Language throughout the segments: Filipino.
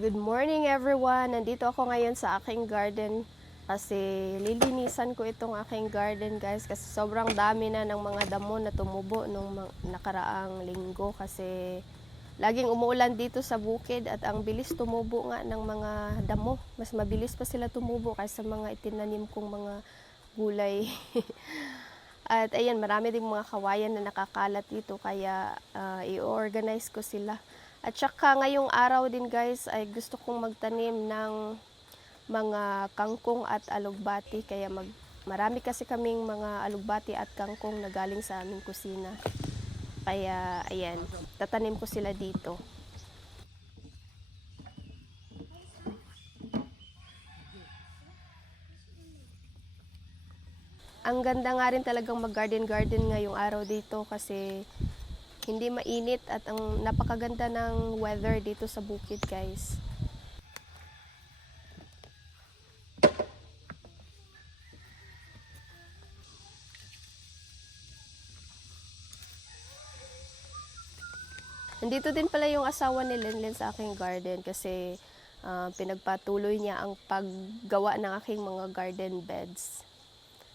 Good morning everyone! Nandito ako ngayon sa aking garden kasi lilinisan ko itong aking garden guys kasi sobrang dami na ng mga damo na tumubo nung nakaraang linggo kasi laging umuulan dito sa bukid at ang bilis tumubo nga ng mga damo. Mas mabilis pa sila tumubo kaysa mga itinanim kong mga gulay. At ayan, marami ding mga kawayan na nakakalat dito kaya ah, i-organize ko sila. At saka ngayong araw din guys ay gusto kong magtanim ng mga kangkong at alugbati kaya mag marami kasi kaming mga alugbati at kangkong na galing sa aming kusina. Kaya ayan, tatanim ko sila dito. Ang ganda nga rin talagang mag-garden-garden ngayong araw dito kasi hindi mainit at ang napakaganda ng weather dito sa bukid guys. Nandito din pala yung asawa ni Lenlen sa aking garden kasi ah, pinagpatuloy niya ang paggawa ng aking mga garden beds.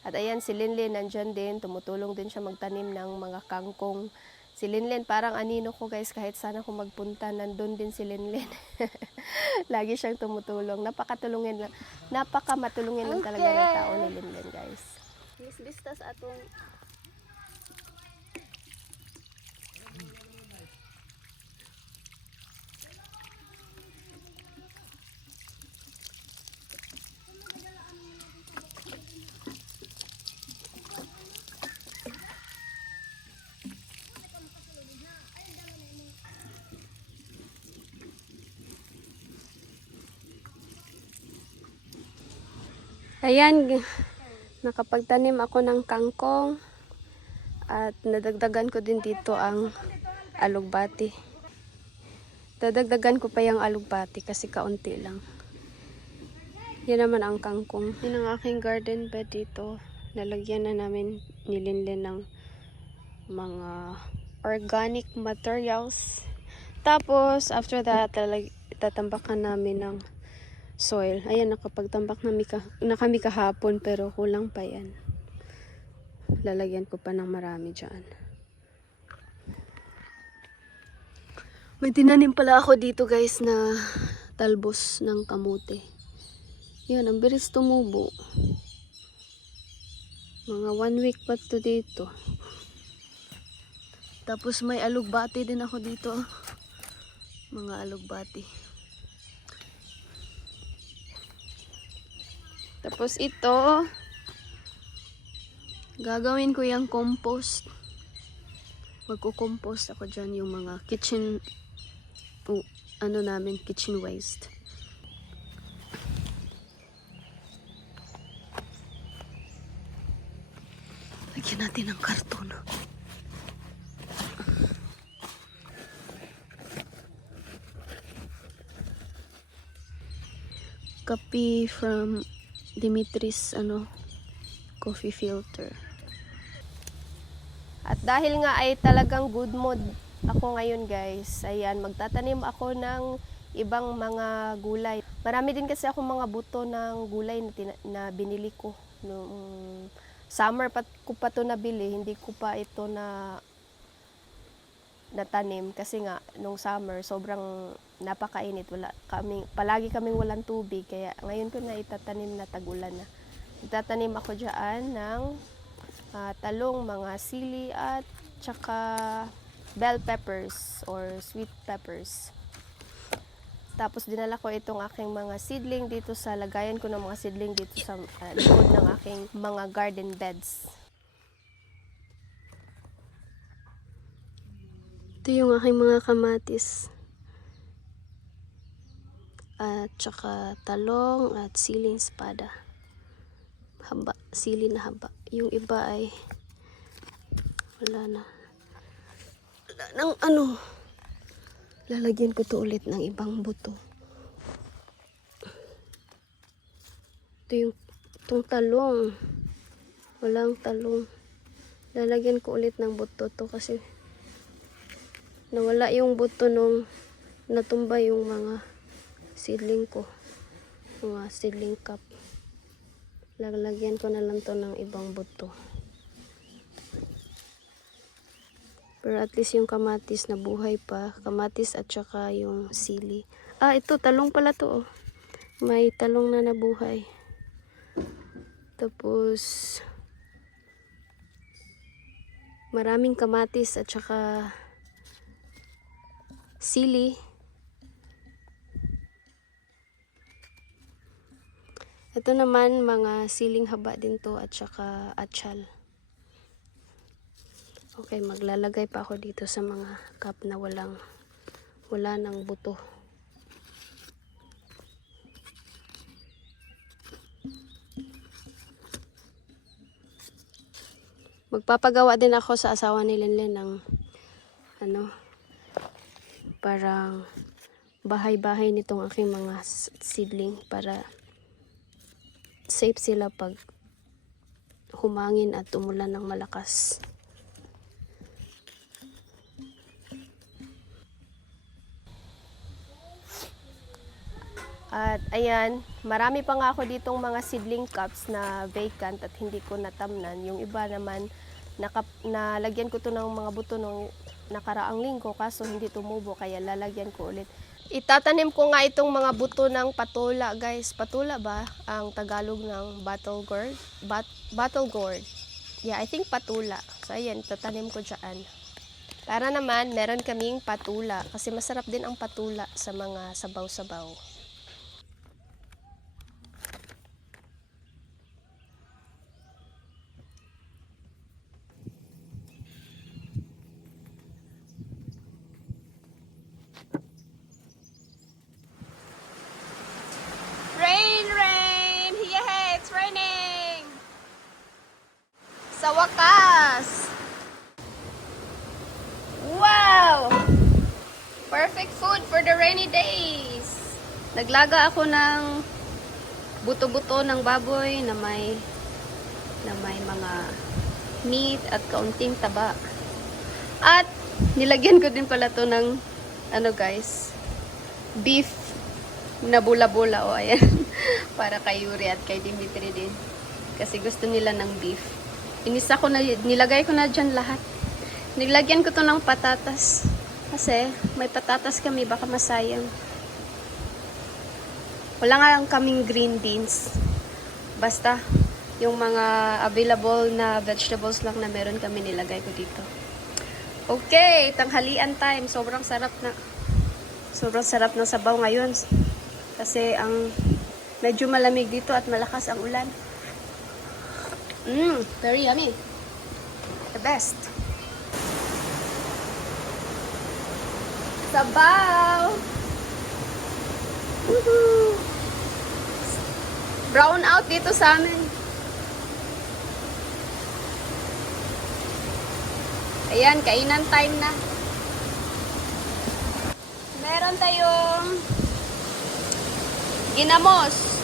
At ayan, si Linlin nandyan din, tumutulong din siya magtanim ng mga kangkong. Si Linlin, parang anino ko guys, kahit sana ako magpunta, nandun din si Linlin. Lagi siyang tumutulong. Napakatulungin lang. Napakamatulungin lang talaga ng tao ni Linlin guys. Miss Vistas atong Ayan, nakapagtanim ako ng kangkong at nadagdagan ko din dito ang alugbati. Dadagdagan ko pa yung alugbati kasi kaunti lang. Yan naman ang kangkong. Yan ang aking garden bed dito. Nalagyan na namin nilinlin ng mga organic materials. Tapos, after that, tatambakan namin ng soil. Ayan, nakapagtambak na, mi ka- na kami kahapon pero kulang pa yan. Lalagyan ko pa ng marami dyan. May tinanim pala ako dito guys na talbos ng kamote. Yan, ang bilis tumubo. Mga one week pa to dito. Tapos may alugbati din ako dito. Mga alugbati. Tapos ito, gagawin ko yung compost. Magko-compost ako dyan yung mga kitchen, oh, ano namin, kitchen waste. Lagyan natin ng karton. Copy from Dimitris ano coffee filter. At dahil nga ay talagang good mood ako ngayon guys, ayan, magtatanim ako ng ibang mga gulay. Marami din kasi ako mga buto ng gulay na, na binili ko. Nung summer pa ko pa to nabili, hindi ko pa ito na natanim kasi nga nung summer sobrang napakainit. Wala kami palagi kaming walang tubig kaya ngayon ko na itatanim na tagulan na. Itatanim ako diyan ng ah, talong mga sili at tsaka bell peppers or sweet peppers. Tapos dinala ko itong aking mga seedling dito sa lagayan ko ng mga seedling dito sa ah, likod ng aking mga garden beds Ito yung aking mga kamatis. At saka talong at siling espada. Haba, sili na haba. Yung iba ay wala na. Wala nang ano. Lalagyan ko to ulit ng ibang buto. Ito yung itong talong. Walang talong. Lalagyan ko ulit ng buto to kasi nawala yung buto nung natumba yung mga seedling ko. Mga seedling cup. Lalagyan ko na lang to ng ibang buto. Pero at least yung kamatis na buhay pa. Kamatis at saka yung sili. Ah, ito. Talong pala to. Oh. May talong na nabuhay. Tapos, maraming kamatis at saka sili. Ito naman, mga siling haba din to at saka atsyal. Okay, maglalagay pa ako dito sa mga cup na walang wala nang buto. Magpapagawa din ako sa asawa ni Lenlen ng ano parang bahay-bahay nitong aking mga seedling para safe sila pag humangin at umulan ng malakas. At ayan, marami pa nga ako ditong mga seedling cups na vacant at hindi ko natamnan. Yung iba naman, nakap, nalagyan ko to ng mga buto nung nakaraang linggo kaso hindi tumubo kaya lalagyan ko ulit. Itatanim ko nga itong mga buto ng patula guys. Patula ba ang Tagalog ng battle gourd? Bat, battle gourd. Yeah, I think patula. So ayan, tatanim ko dyan. Para naman, meron kaming patula kasi masarap din ang patula sa mga sabaw-sabaw. Sa wakas! Wow! Perfect food for the rainy days! Naglaga ako ng buto-buto ng baboy na may na may mga meat at kaunting taba. At nilagyan ko din pala to ng ano guys, beef na bula-bula o ayan para kay Yuri at kay Dimitri din. Kasi gusto nila ng beef. Inisa ko na nilagay ko na diyan lahat. Nilagyan ko to ng patatas. Kasi may patatas kami baka masayang. Wala nga lang kaming green beans. Basta, yung mga available na vegetables lang na meron kami nilagay ko dito. Okay, tanghalian time. Sobrang sarap na. Sobrang sarap ng sabaw ngayon. Kasi ang medyo malamig dito at malakas ang ulan. Mmm, very yummy. The best. Sabaw! Woohoo! Brown out dito sa amin. Ayan, kainan time na. Meron tayong ginamos.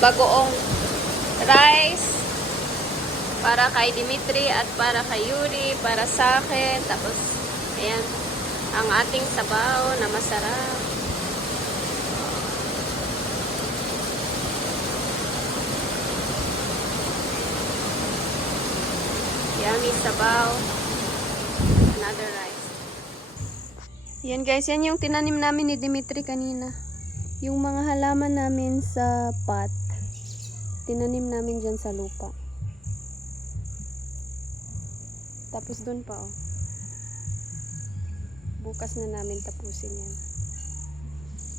Bagoong rice para kay Dimitri at para kay Yuri, para sa akin. Tapos, ayan, ang ating sabaw na masarap. Yummy sabaw. Another rice. Yan guys, yan yung tinanim namin ni Dimitri kanina. Yung mga halaman namin sa pot, tinanim namin dyan sa lupa. Tapos dun pa oh. Bukas na namin tapusin yan.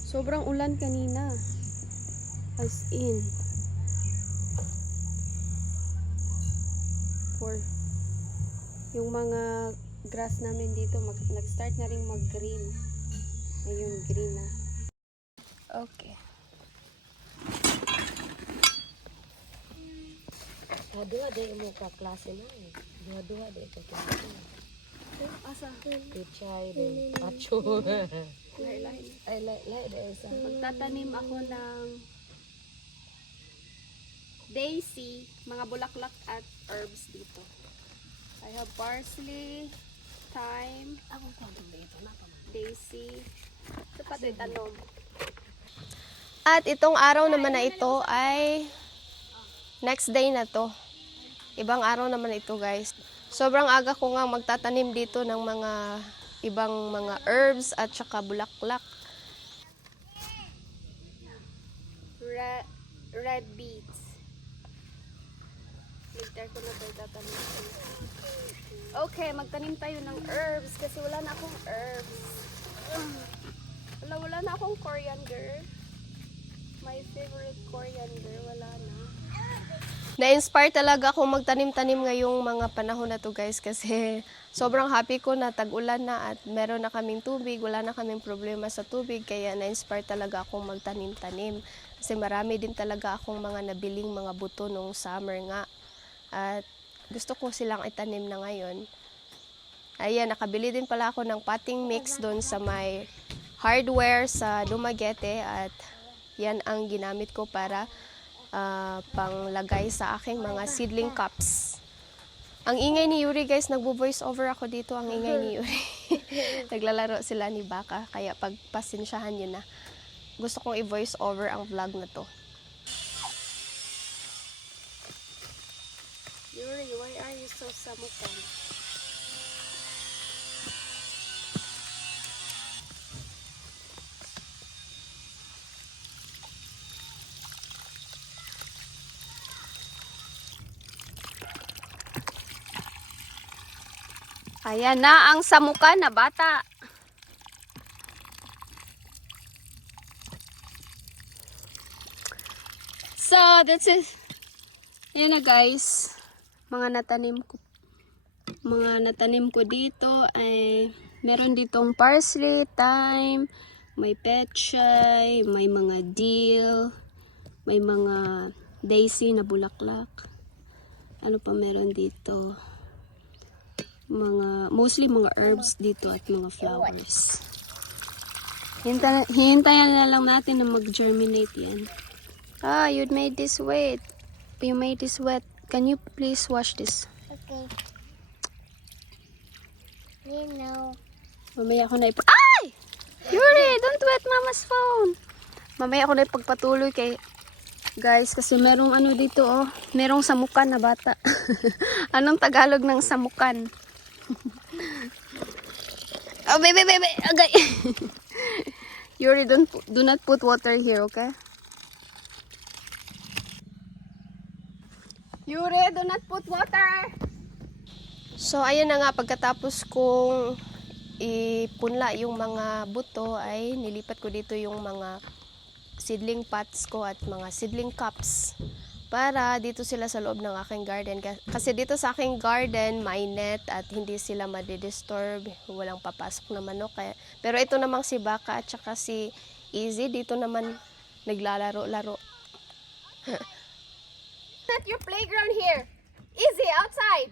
Sobrang ulan kanina. As in. For yung mga grass namin dito, mag, nag-start na rin mag-green. Ayun, green na. Okay. Dua de mo ka klase na eh. Dua de ka klase. Asa? Pichay de pacho. Lailay. Ay lai de sa. Magtatanim ako ng daisy, mga bulaklak at herbs dito. I have parsley, thyme, Ako ko dito na daisy. Ito pa ito'y tanom. At itong araw naman na ito ay next day na to. Ibang araw naman ito guys. Sobrang aga ko nga magtatanim dito ng mga ibang mga herbs at saka bulaklak. Red, red beets. Later ko na tayo tatanim. Okay, magtanim tayo ng herbs kasi wala na akong herbs. Wala, wala na akong coriander. My favorite coriander, wala na. Na-inspire talaga ako magtanim-tanim ngayong mga panahon na to guys kasi sobrang happy ko na tag-ulan na at meron na kaming tubig, wala na kaming problema sa tubig kaya na-inspire talaga akong magtanim-tanim kasi marami din talaga akong mga nabiling mga buto nung summer nga at gusto ko silang itanim na ngayon. Ayan, nakabili din pala ako ng potting mix doon sa may hardware sa Dumaguete at yan ang ginamit ko para ah, panglagay sa aking mga seedling cups. Ang ingay ni Yuri guys, nagbo-voice over ako dito, ang ingay ni Yuri. Naglalaro sila ni Baka, kaya pagpasensyahan nyo na. Gusto kong i-voice over ang vlog na to. Yuri, why are you so samukan? Ayan na ang samukan na bata. So, that's it. Ayan na guys. Mga natanim ko. Mga natanim ko dito ay meron ditong parsley, thyme, may pechay, may mga dill, may mga daisy na bulaklak. Ano pa meron dito? Mga, mostly mga herbs dito at mga flowers. Hintayin, hintayin na lang natin na mag-germinate yan. Ah, you made this wet. You made this wet. Can you please wash this? Okay. You know. Mamaya ako na ipag... Ay! Yuri, don't wet mama's phone. Mamaya ako na ipagpatuloy kay... Guys, kasi merong ano dito oh. Merong samukan na bata. Anong Tagalog ng samukan? Oh, baby, baby. Agay. Yuri, don't, do not put water here, okay? Yuri, do not put water. So, ayun na nga, pagkatapos kong ipunla yung mga buto, ay nilipat ko dito yung mga seedling pots ko at mga seedling cups para dito sila sa loob ng aking garden. Ka- Kasi dito sa aking garden, may net at hindi sila madidisturb. Walang papasok na manok. Kaya, pero ito namang si Baka at saka si Easy, dito naman naglalaro-laro. Not your playground here. Easy, outside.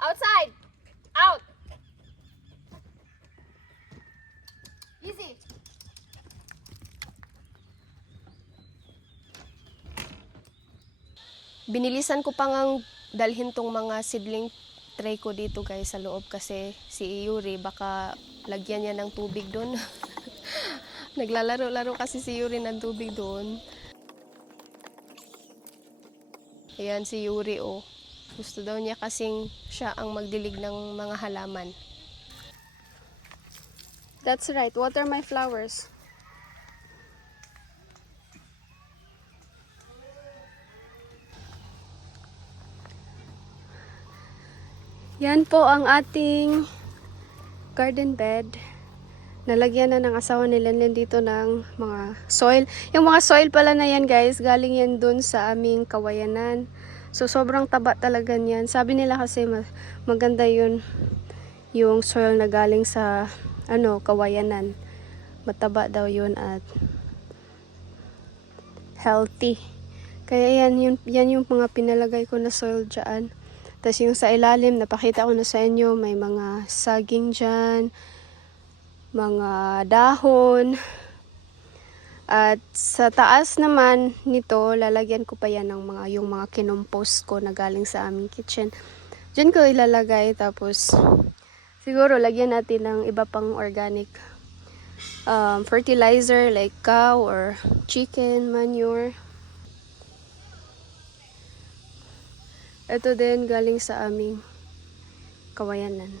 Outside. Out. Easy. Binilisan ko pa ngang dalhin tong mga seedling tray ko dito guys sa loob kasi si Yuri baka lagyan niya ng tubig doon. Naglalaro-laro kasi si Yuri ng tubig doon. Ayan si Yuri oh. Gusto daw niya kasing siya ang magdilig ng mga halaman. That's right. Water my flowers. Yan po ang ating garden bed. Nalagyan na ng asawa ni Lenlen dito ng mga soil. Yung mga soil pala na yan guys, galing yan dun sa aming kawayanan. So sobrang taba talaga niyan. Sabi nila kasi ma- maganda yun yung soil na galing sa ano, kawayanan. Mataba daw yun at healthy. Kaya yan, yun, yan yung mga pinalagay ko na soil dyan. Tapos yung sa ilalim, napakita ko na sa inyo, may mga saging dyan, mga dahon. At sa taas naman nito, lalagyan ko pa yan ng mga, yung mga kinompost ko na galing sa aming kitchen. Diyan ko ilalagay, tapos Siguro lagyan natin ng iba pang organic um, fertilizer like cow or chicken manure. Ito din galing sa aming kawayanan.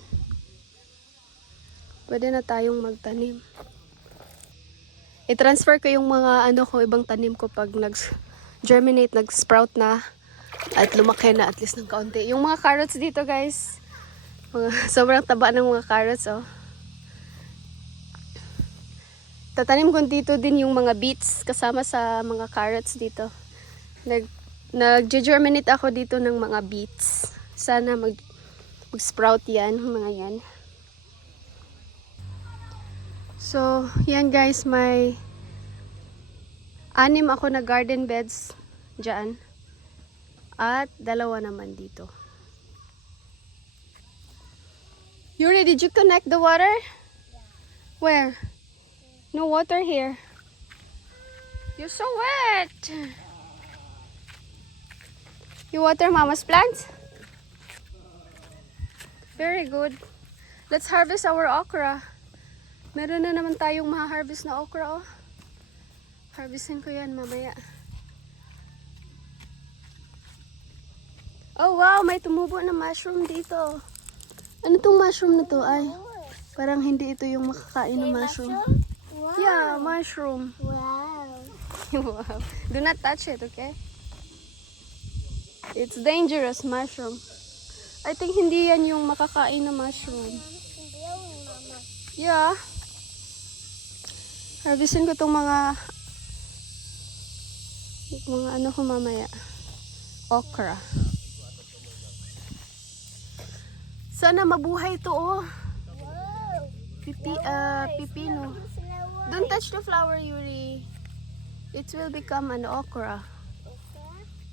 Pwede na tayong magtanim. I-transfer ko yung mga ano ko, ibang tanim ko pag nag-germinate, nag-sprout na at lumaki na at least ng kaunti. Yung mga carrots dito guys, mga, sobrang taba ng mga carrots oh. Tatanim ko dito din yung mga beets kasama sa mga carrots dito. Nag nag-germinate ako dito ng mga beets. Sana mag mag-sprout yan, mga yan. So, yan guys, may anim ako na garden beds dyan. At dalawa naman dito. Yuri, did you connect the water? Where? No water here. You're so wet. You water mama's plants? Very good. Let's harvest our okra. Meron na naman tayong maha-harvest na okra, oh. Harvestin ko yan mamaya. Oh, wow! May tumubo na mushroom dito. Ano tong mushroom na to? Ay, parang hindi ito yung makakain na mushroom. Wow. Yeah, mushroom. Wow. wow. Do not touch it, okay? It's dangerous, mushroom. I think hindi yan yung makakain na mushroom. Yeah. Harvestin ko tong mga mga ano ko mamaya. Okra. Sana mabuhay to oh. Pipi, ah, pipino. Don't touch the flower, Yuri. It will become an okra.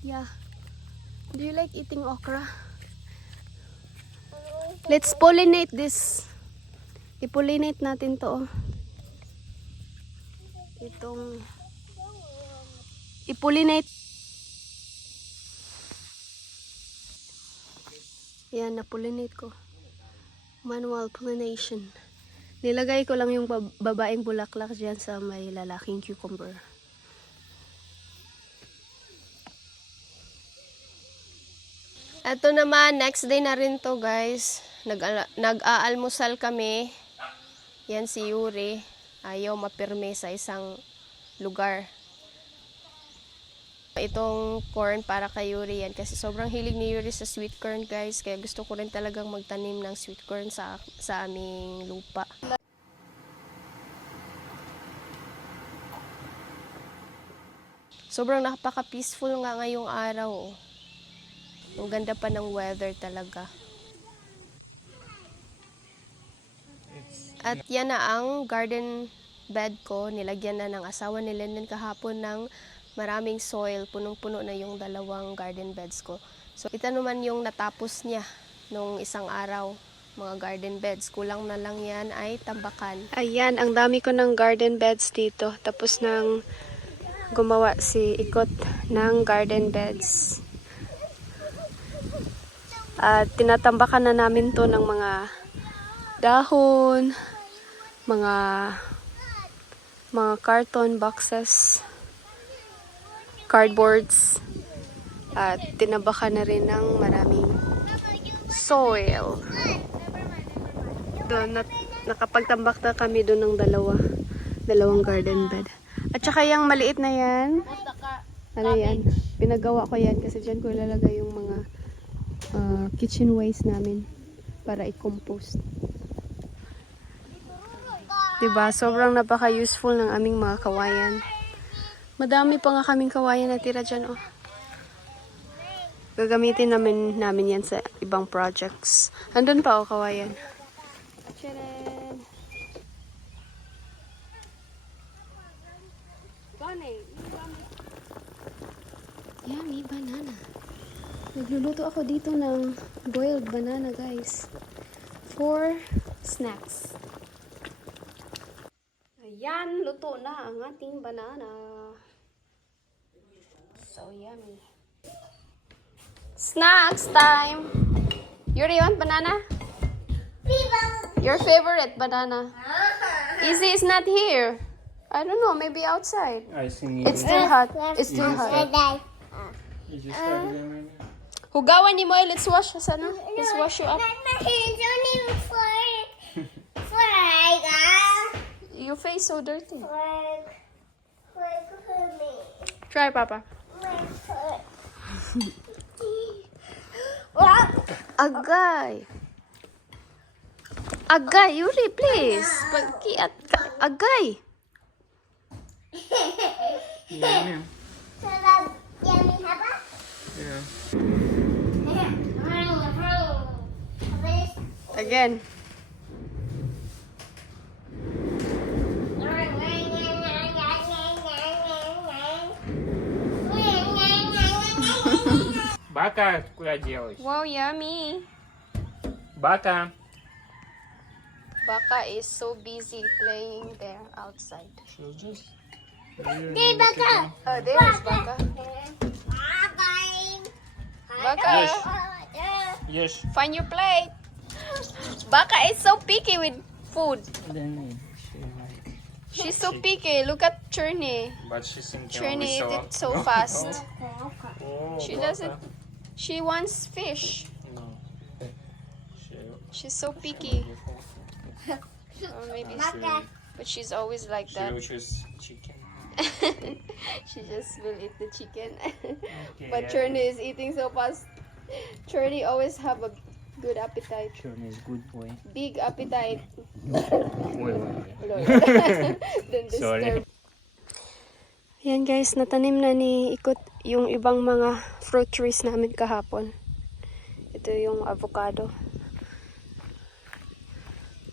Yeah. Do you like eating okra? Let's pollinate this. I-pollinate natin to. oh. Itong i-pollinate. Yan, na-pollinate ko. Manual pollination. Nilagay ko lang yung bab- babaeng bulaklak dyan sa may lalaking cucumber. Ito naman, next day na rin to guys. Nag nag-aalmusal kami. Yan si Yuri. Ayaw mapirme sa isang lugar. Itong corn para kay Yuri yan kasi sobrang hilig ni Yuri sa sweet corn guys. Kaya gusto ko rin talagang magtanim ng sweet corn sa, sa aming lupa. Sobrang napaka-peaceful nga ngayong araw. oh. Ang ganda pa ng weather talaga. At yan na ang garden bed ko. Nilagyan na ng asawa ni Lennon kahapon ng maraming soil. Punong-puno na yung dalawang garden beds ko. So, ito naman yung natapos niya nung isang araw. Mga garden beds. Kulang na lang yan ay tambakan. Ayan, ang dami ko ng garden beds dito. Tapos nang gumawa si Ikot ng garden beds. At tinatambakan na namin to ng mga dahon, mga mga carton boxes, cardboards, at tinabakan na rin ng maraming soil. Doon, nat, nakapagtambak na kami doon ng dalawa. Dalawang garden bed. At saka yung maliit na yan, ano yan, pinagawa ko yan kasi dyan ko ilalagay yung mga ah, kitchen waste namin para i-compost. Diba? Sobrang napaka-useful ng aming mga kawayan. Madami pa nga kaming kawayan na tira dyan, oh. Gagamitin namin, namin yan sa ibang projects. Andun pa, oh, kawayan. Tcharan! Yummy banana. Nagluluto ako dito ng boiled banana, guys. For snacks. Ayan, luto na ang ating banana. So yummy. Snacks time! You already want banana? Your favorite banana. Easy is not here. I don't know, maybe outside. I think It's still hot. It's still hot. you them right now. Hugawan ni mo, eh. let's wash sana. Let's wash you up. Your face so dirty. Try, Papa. Agay. Agay, Yuri, please. Pagkiat ka. Agay. Yeah, yeah. Again. Бака, куда делась? Wow, yummy. Бака. Baka is so busy playing there outside. She'll just... Oh, there's Baka. Baka, Yes. find your plate. Baka is so picky with food. Then. She's so picky. Look at Churny. But she seems Churny eat it so fast. Oh, She doesn't. She wants fish. No. She's so picky. Or oh, maybe, She, but she's always like she that. will choose chicken. she just will eat the chicken. Okay, but yeah. Churny is eating so fast. Churny always have a good appetite. Churn is good boy. Big appetite. Wait, wait, wait. Lord. Don't Sorry. disturb. Yan guys, natanim na ni Ikot yung ibang mga fruit trees namin kahapon. Ito yung avocado.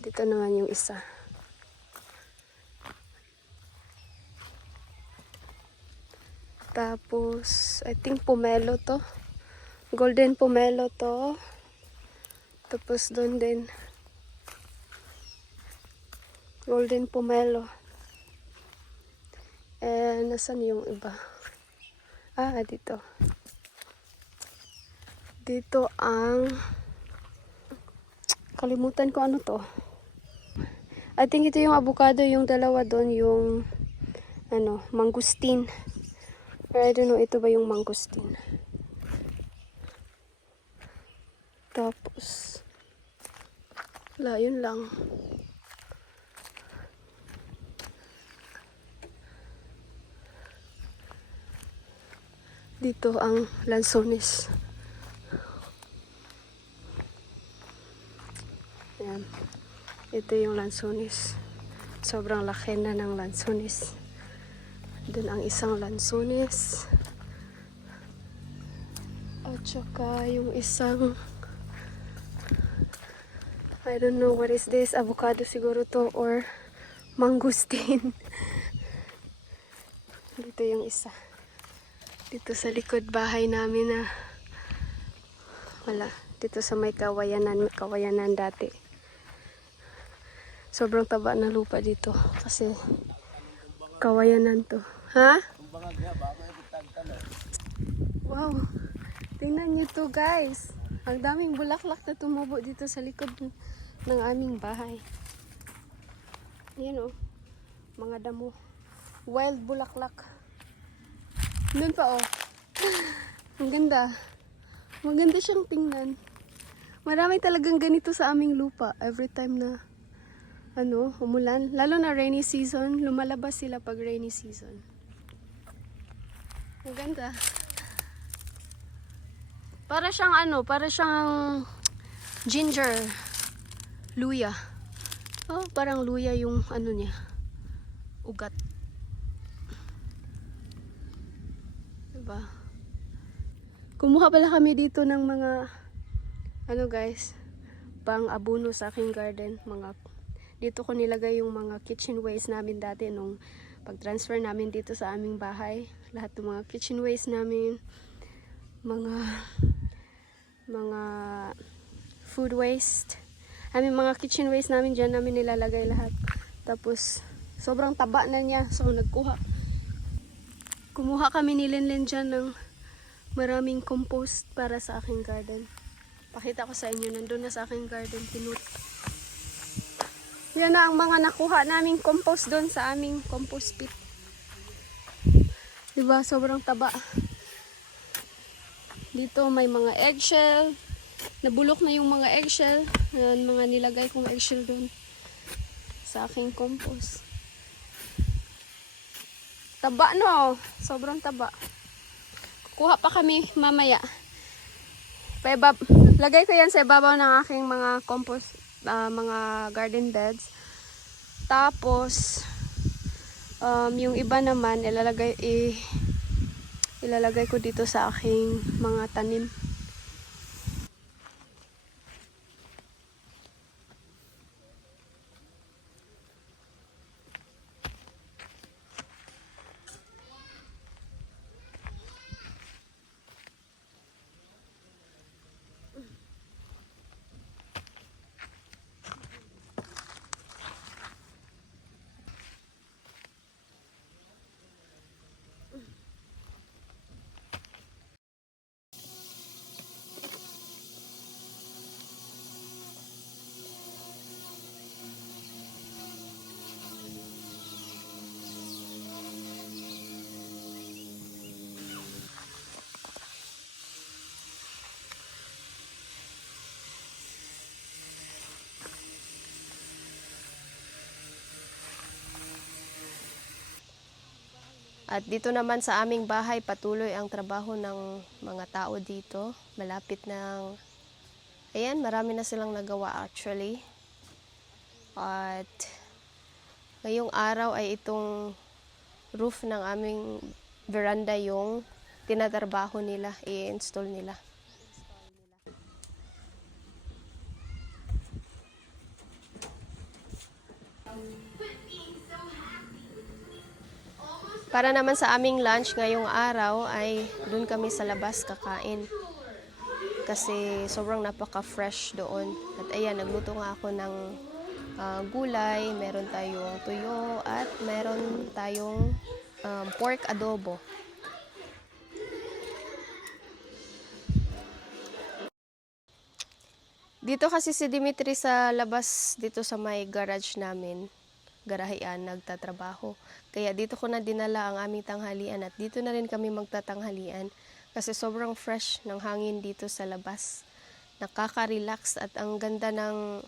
Dito naman yung isa. Tapos, I think pomelo to. Golden pomelo to. Tapos doon din. Golden pomelo. Eh, nasan yung iba? Ah, dito. Dito ang... Kalimutan ko ano to. I think ito yung avocado, yung dalawa doon, yung ano, mangustin. I don't know, ito ba yung mangustin? Tapos, wala, yun lang. Dito ang lansones. Yan. Ito yung lansones. Sobrang laki na ng lansones. Doon ang isang lansones. At saka yung isang I don't know what is this. Avocado siguro to or mangustin. Dito yung isa. Dito sa likod bahay namin na wala. Dito sa may kawayanan, kawayanan dati. Sobrang taba na lupa dito kasi kawayanan to. Ha? Wow. Tingnan nyo to guys. Ang daming bulaklak na tumubo dito sa likod n- ng aming bahay. Yan oh. Mga damo. Wild bulaklak. Doon pa oh. Ang ganda. Maganda siyang tingnan. Marami talagang ganito sa aming lupa. Every time na ano, umulan. Lalo na rainy season. Lumalabas sila pag rainy season. Ang ganda. Para siyang ano, para siyang ginger. Luya. Oh, parang luya yung ano niya. Ugat. Diba? Kumuha pala kami dito ng mga ano guys, pang abono sa aking garden, mga dito ko nilagay yung mga kitchen waste namin dati nung pag-transfer namin dito sa aming bahay. Lahat ng mga kitchen waste namin, mga mga food waste. Aming mga kitchen waste namin dyan namin nilalagay lahat. Tapos, sobrang taba na niya. So, nagkuha. Kumuha kami ni Lenlen dyan ng maraming compost para sa aking garden. Pakita ko sa inyo, nandun na sa aking garden, pinut Yan na ang mga nakuha naming compost doon sa aming compost pit. Diba? Sobrang taba. Dito may mga eggshell. Nabulok na yung mga eggshell. Yan, mga nilagay kong eggshell doon sa aking compost. Taba no. Sobrang taba. Kuha pa kami mamaya. Paibab lagay ko yan sa ibabaw ng aking mga compost, ah, mga garden beds. Tapos, um, yung iba naman, ilalagay, i, ilalagay ko dito sa aking mga tanim. At dito naman sa aming bahay, patuloy ang trabaho ng mga tao dito. Malapit ng... Ayan, marami na silang nagawa actually. At ngayong araw ay itong roof ng aming veranda yung tinatrabaho nila, i-install nila. Para naman sa aming lunch ngayong araw ay doon kami sa labas kakain. Kasi sobrang napaka-fresh doon. At ayan, nagluto nga ako ng ah, gulay, meron tayong tuyo at meron tayong um, pork adobo. Dito kasi si Dimitri sa labas dito sa may garage namin, garahean, nagtatrabaho. Kaya dito ko na dinala ang aming tanghalian at dito na rin kami magtatanghalian kasi sobrang fresh ng hangin dito sa labas. Nakaka-relax at ang ganda ng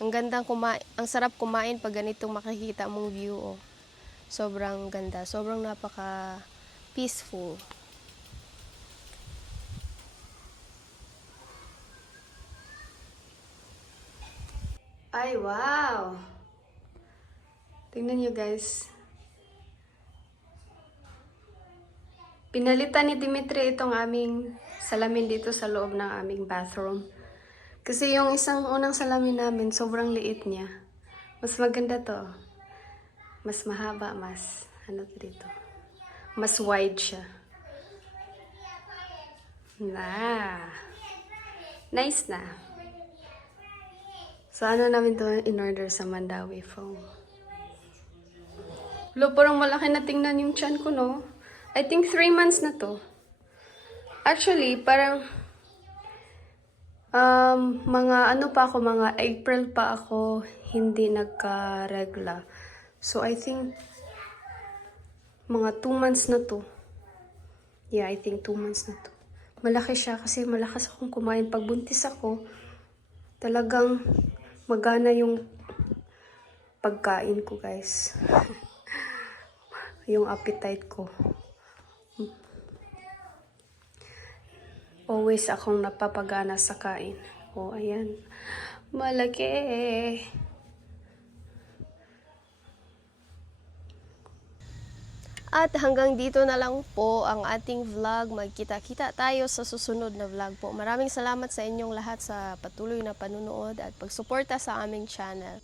ang gandang kumain, ang sarap kumain pag ganitong makikita mong view. Oh. Sobrang ganda, sobrang napaka peaceful. Ay, wow! Tingnan nyo guys. Pinalitan ni Dimitri itong aming salamin dito sa loob ng aming bathroom. Kasi yung isang unang salamin namin, sobrang liit niya. Mas maganda to. Mas mahaba, mas ano to dito. Mas wide siya. Na. Nice na. So, ano namin to in-order sa Mandawi Phone. Lo, parang malaki na tingnan yung chan ko, no? I think 3 months na to. Actually, parang um, mga ano pa ako, mga April pa ako hindi nagka-regla. So, I think mga 2 months na to. Yeah, I think 2 months na to. Malaki siya kasi malakas akong kumain. Pag buntis ako, talagang magana yung pagkain ko, guys. yung appetite ko. Always akong napapagana sa kain. O, ayan. Malaki. At hanggang dito na lang po ang ating vlog. Magkita-kita tayo sa susunod na vlog po. Maraming salamat sa inyong lahat sa patuloy na panunood at pagsuporta sa aming channel.